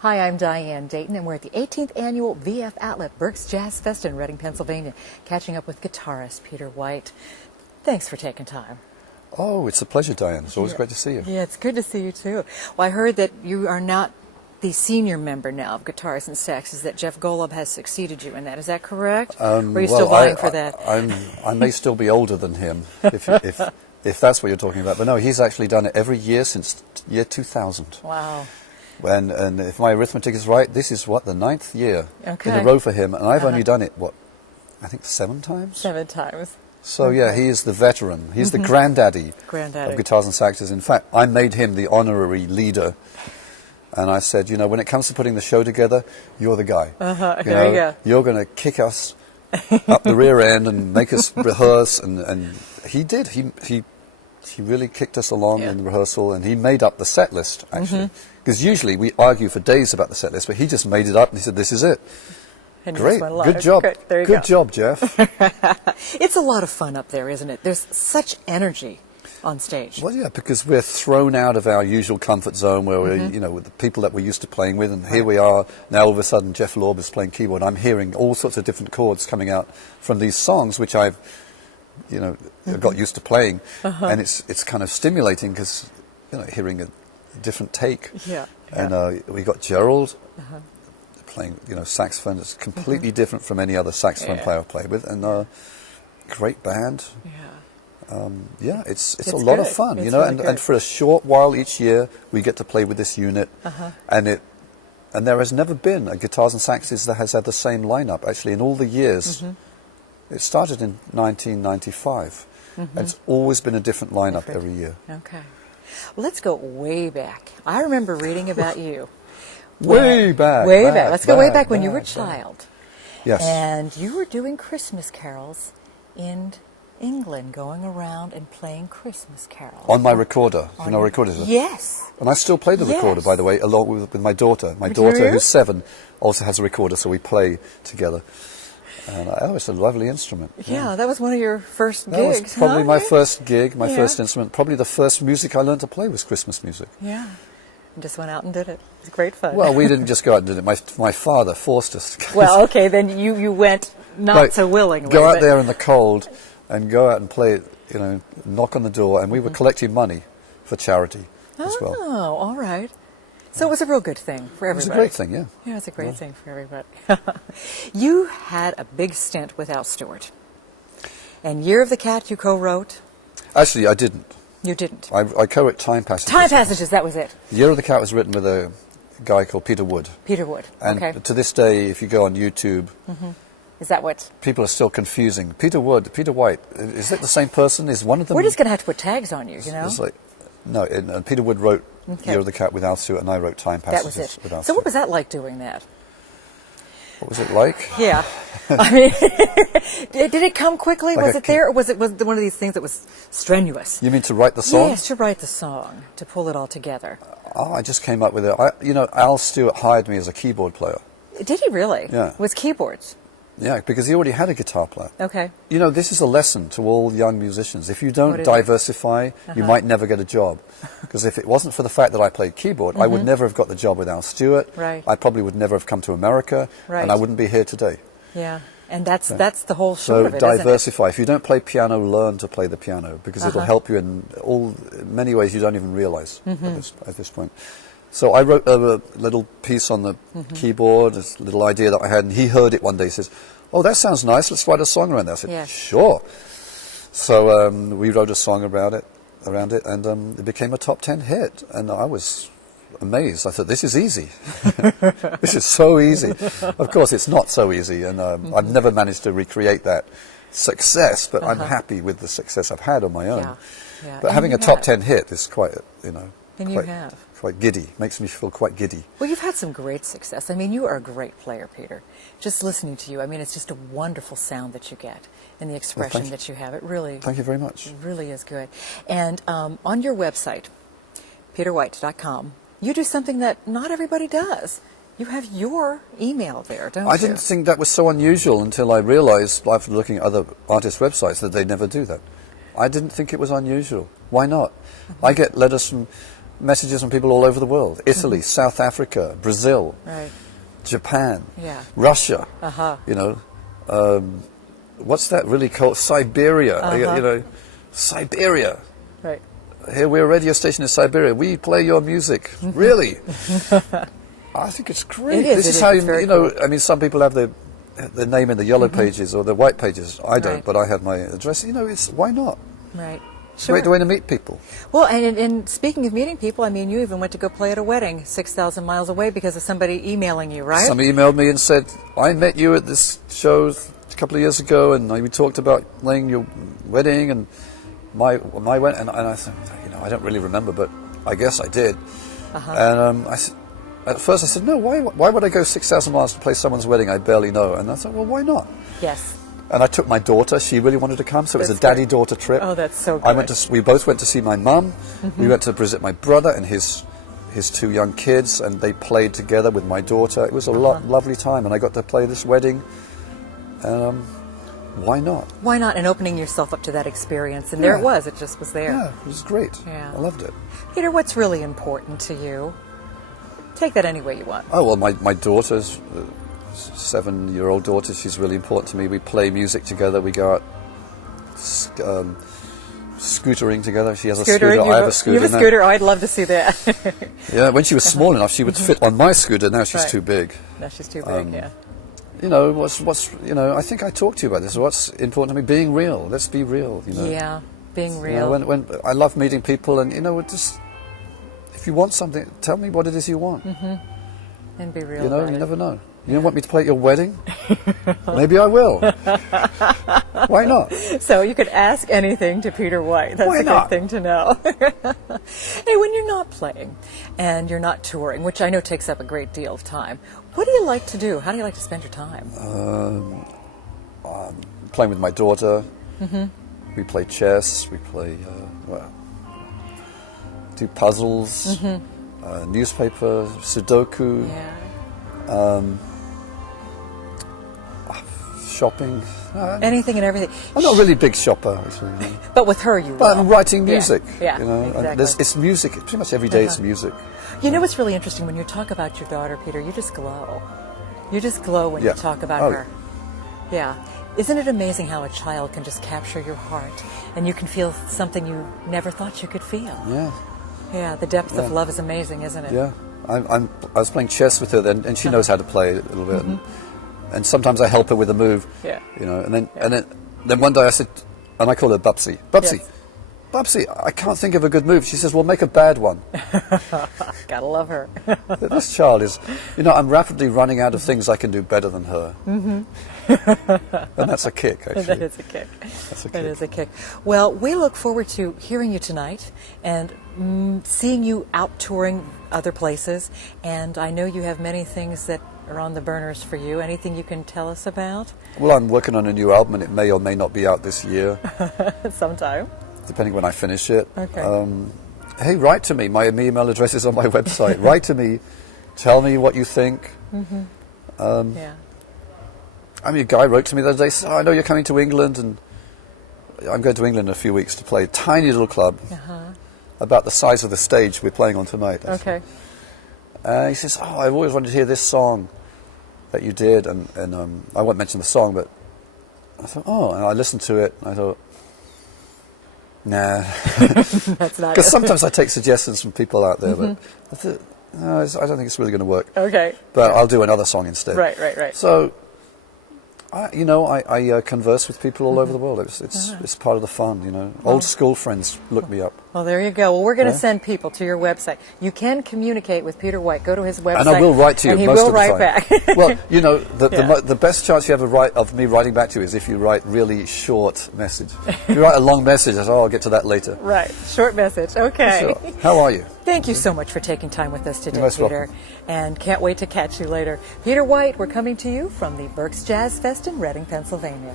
Hi, I'm Diane Dayton, and we're at the 18th Annual VF Outlet Berks Jazz Fest in Reading, Pennsylvania, catching up with guitarist Peter White. Thanks for taking time. Oh, it's a pleasure, Diane. It's always great to see you. Yeah, it's good to see you, too. Well, I heard that you are not the senior member now of Guitars and Saxes, that Jeff Golub has succeeded you in that. Is that correct? Or are you still vying for that? I may still be older than him, if that's what you're talking about. But no, he's actually done it every year since year 2000. Wow. And if my arithmetic is right, this is, the 9th year in a row for him. And I've only done it, I think 7 times? 7 times. So, yeah, he is the veteran. He's the granddaddy of Guitars and Saxes. In fact, I made him the honorary leader. And I said, when it comes to putting the show together, you're the guy. There you go. You're going to kick us up the rear end and make us rehearse. And he did. He really kicked us along in the rehearsal, and he made up the set list, actually. Because usually we argue for days about the set list, but he just made it up and he said, this is it. And great. Good job. Good job, Jeff. It's a lot of fun up there, isn't it? There's such energy on stage. Well, yeah, because we're thrown out of our usual comfort zone where we're, with the people that we're used to playing with, and here we are, now all of a sudden Jeff Lorb is playing keyboard. I'm hearing all sorts of different chords coming out from these songs, which I've got used to playing, and it's kind of stimulating because, hearing a different take. Yeah. And we got Gerald playing, saxophone. It's completely different from any other saxophone player I've played with, and great band. Yeah. It's a lot of fun, it's really and for a short while each year we get to play with this unit, and there has never been a Guitars and Saxes that has had the same lineup actually in all the years. It started in 1995. And it's always been a different lineup every year. Okay. Well, let's go way back. I remember reading about you. Way back. Let's go way back when you were a child. Yes. And you were doing Christmas carols in England, going around and playing Christmas carols. On my recorder. You know what recorder is? Yes. And I still play the recorder, by the way, along with my daughter. My daughter, who's 7, also has a recorder, so we play together. And it's a lovely instrument. Yeah, that was one of your first gigs. That was probably my first gig, my first instrument. Probably the first music I learned to play was Christmas music. Yeah, and just went out and did it. It was great fun. Well, we didn't just go out and did it. My father forced us to go. Well, okay, then you went not so willingly. Go out there in the cold and go out and play, knock on the door. And we were collecting money for charity as well. Oh, all right. So it was a real good thing for everybody. It was a great thing, yeah. Yeah, it's a great thing for everybody. You had a big stint with Al Stewart. And Year of the Cat you co-wrote? Actually, I didn't. You didn't? I co-wrote Time Passages. Time Passages, that was it. Year of the Cat was written with a guy called Peter Wood. Peter Wood, and to this day, if you go on YouTube... Is that what? People are still confusing. Peter Wood, Peter White, is it the same person? Is one of them... We're just going to have to put tags on you, It's like... No, and Peter Wood wrote Year of the Cat with Al Stewart, and I wrote Time Passages with Al Stewart. So what was that like doing that? What was it like? Yeah. I mean, did it come quickly? Was it there? Or was it one of these things that was strenuous? You mean to write the song? Yes, to write the song, to pull it all together. Oh, I just came up with it. Al Stewart hired me as a keyboard player. Did he really? Yeah. With keyboards? Yeah, because he already had a guitar player. Okay. This is a lesson to all young musicians. If you don't diversify, you might never get a job. Because if it wasn't for the fact that I played keyboard, I would never have got the job with Al Stewart. Right. I probably would never have come to America. Right. And I wouldn't be here today. Yeah. And that's the whole short of it, diversify. Isn't it? If you don't play piano, learn to play the piano, because it'll help you in many ways you don't even realize at this point. So I wrote a little piece on the keyboard, this little idea that I had, and he heard it one day. He says, "Oh, that sounds nice. Let's write a song around that." I said, "Sure." So we wrote a song around it, and it became a top 10 hit. And I was amazed. I thought, this is easy. This is so easy. Of course, it's not so easy, and I've never managed to recreate that success, but I'm happy with the success I've had on my own. Yeah. But having a top 10 hit is quite, quite giddy. Makes me feel quite giddy. Well, you've had some great success. I mean, you are a great player, Peter. Just listening to you, I mean, it's just a wonderful sound that you get and the expression that you have. It really... Thank you very much. It really is good. And on your website, peterwhite.com, you do something that not everybody does. You have your email there, don't you? I didn't think that was so unusual until I realized, after looking at other artists' websites, that they never do that. I didn't think it was unusual. Why not? I get letters from messages from people all over the world. Italy, South Africa, Brazil, Right. Japan, Yeah. Russia. Uh-huh. You know, what's that really called? Siberia. You know, Siberia. Right. Here we're a radio station in Siberia. We play your music. Really? I think it's great. It is. This It is is. how It's very you know. cool. I mean, some people have their name in the yellow pages or the white pages. I don't, Right. but I have my address. You know, it's why not? Right. It's a great way to meet people. Well, and speaking of meeting people, I mean, you even went to go play at a wedding 6,000 miles away because of somebody emailing you, right? Somebody emailed me and said, I met you at this show a couple of years ago, and we talked about playing your wedding and my wedding. And I thought, you know, I don't really remember, but I guess I did. And at first I said, no, why would I go 6,000 miles to play someone's wedding I barely know? And I thought, well, why not? Yes. And I took my daughter. She really wanted to come, so it was a That's great. daddy-daughter trip. Oh, that's so good. We both went to see my mum. We went to visit my brother and his two young kids, and they played together with my daughter. It was a lovely time, and I got to play this wedding. And why not? Why not? And opening yourself up to that experience. And there it was. It just was there. Yeah, it was great. Yeah. I loved it. Peter, what's really important to you? Take that any way you want. Oh, well, my daughter's 7-year-old daughter, she's really important to me. We play music together. We go out scootering together. She has a scooter. I have a scooter. You have a scooter. Oh, I'd love to see that. Yeah, when she was small enough, she would fit on my scooter. Now she's too big. No, she's too big, yeah. You know, what's you know, I think I talked to you about this. What's important to me? Being real. Let's be real, you know. Yeah, being You real. know, when I love meeting people, and, you know, just, if you want something, tell me what it is you want. And be real You know, about you it. never know. You don't want me to play at your wedding? Maybe I will. Why not? So you could ask anything to Peter White. That's Why a not? good thing to know. Hey, when you're not playing and you're not touring, which I know takes up a great deal of time, what do you like to do? How do you like to spend your time? Playing with my daughter. We play chess. We play, do puzzles, newspaper, Sudoku, Yeah. shopping. Anything and everything. I'm not really a big shopper, actually. No. But with her, you But will. I'm writing music. Yeah, you know, and exactly. it's music. Pretty much every day it's music. You know what's really interesting? When you talk about your daughter, Peter, you just glow. You just glow when you talk about her. Yeah. Isn't it amazing how a child can just capture your heart and you can feel something you never thought you could feel? Yeah. Yeah, the depth of love is amazing, isn't it? Yeah. I was playing chess with her then, and she knows how to play a little bit. And sometimes I help her with a move. Yeah. You know, and then one day I said, and I call her Bubsy. Bubsy, Yes. Bubsy, I can't think of a good move. She says, well, make a bad one. Gotta love her. This child is, you know, I'm rapidly running out of things I can do better than her. And that's a kick, actually. That is a kick. That's a That kick. is a kick. Well, we look forward to hearing you tonight and seeing you out touring other places. And I know you have many things that are on the burners for you. Anything you can tell us about? Well, I'm working on a new album, and it may or may not be out this year, Sometime. depending when I finish it. Okay. Hey, write to me. My email address is on my website. Write to me. Tell me what you think. Yeah. I mean, a guy wrote to me the other day, said, I know you're coming to England, and I'm going to England in a few weeks to play a tiny little club about the size of the stage we're playing on tonight. Okay. He says, oh, I've always wanted to hear this song that you did, and I won't mention the song, but I thought, oh, and I listened to it, and I thought, nah. That's not Because it. sometimes I take suggestions from people out there, but I thought, no, I don't think it's really going to work. Okay. But I'll do another song instead. Right. So, I converse with people all over the world. It's part of the fun, you know. Old school friends look me up. Well, there you go. Well, we're going to Yeah. send people to your website. You can communicate with Peter White. Go to his website. And I will write to you and he most will of the write time. back. Well, you know, Yeah. the best chance you ever of me writing back to you is if you write really short message. If you write a long message, I say, oh, I'll get to that later. Right. Short message. Okay. Sure. How are you? Thank you so much for taking time with us today, You're most Peter. welcome. And can't wait to catch you later. Peter White, we're coming to you from the Berks Jazz Fest in Reading, Pennsylvania.